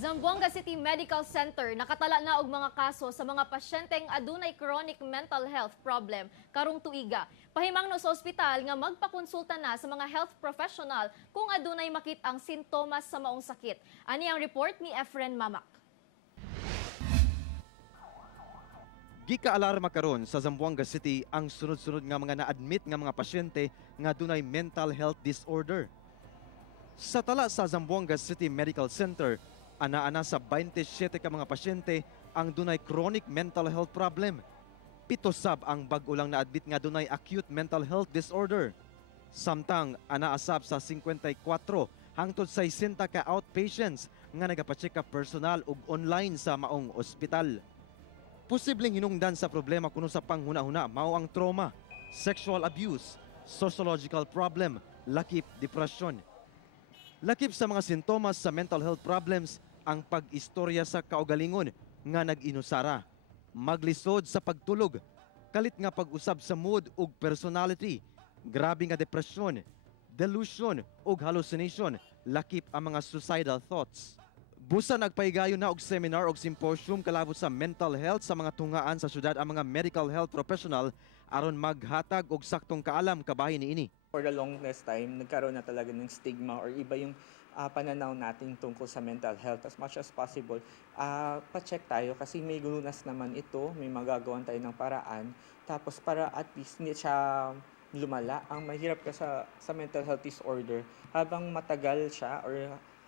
Zamboanga City Medical Center nakatala na og mga kaso sa mga pasyenteng adunay chronic mental health problem karong tuiga. Pahimangno sa ospital nga magpakonsulta na sa mga health professional kung adunay makit-ang sintomas sa maong sakit. Ani ang report ni Efren Mamak. Gika-alarma karon sa Zamboanga City ang sunod-sunod nga mga na-admit nga mga pasyente nga dunay mental health disorder. Sa tala sa Zamboanga City Medical Center, ana-ana sa 27 ka mga pasyente ang dunay chronic mental health problem. 7 sab ang bag-o lang na-admit nga dunay acute mental health disorder. Samtang ana-asab sa 54 hangtod sa 60 ka outpatients nga nagapacheck up personal ug online sa maong ospital. Posibleng hinungdan sa problema kuno sa panghuna-huna mao ang trauma, sexual abuse, sociological problem, lakip depression. Lakip sa mga sintomas sa mental health problems ang pag-istorya sa kaugalingon nga nag-inusara, maglisod sa pagtulog, kalit nga pag-usab sa mood ug personality, grabe nga depresyon, delusion ug hallucination, lakip ang mga suicidal thoughts. Busa nagpaigayon na og seminar og symposium kalabot sa mental health sa mga tungaan sa syudad ang mga medical health professional aron maghatag og saktong kaalam kabahin niini. For the longest time, nagkaroon na talaga ng stigma or iba yung pananaw natin tungkol sa mental health. As much as possible, pa-check tayo kasi may lunas naman ito, may magagawan tayo ng paraan. Tapos para at least hindi siya lumala. Ang mahirap ka sa mental health disorder, habang matagal siya or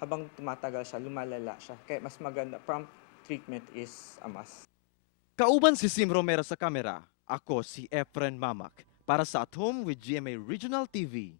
habang tumatagal siya, lumalala siya. Kaya mas maganda, prompt treatment is a must. Kauban si Sim Romero sa kamera, ako si Efren Mamak para sa At Home with GMA Regional TV.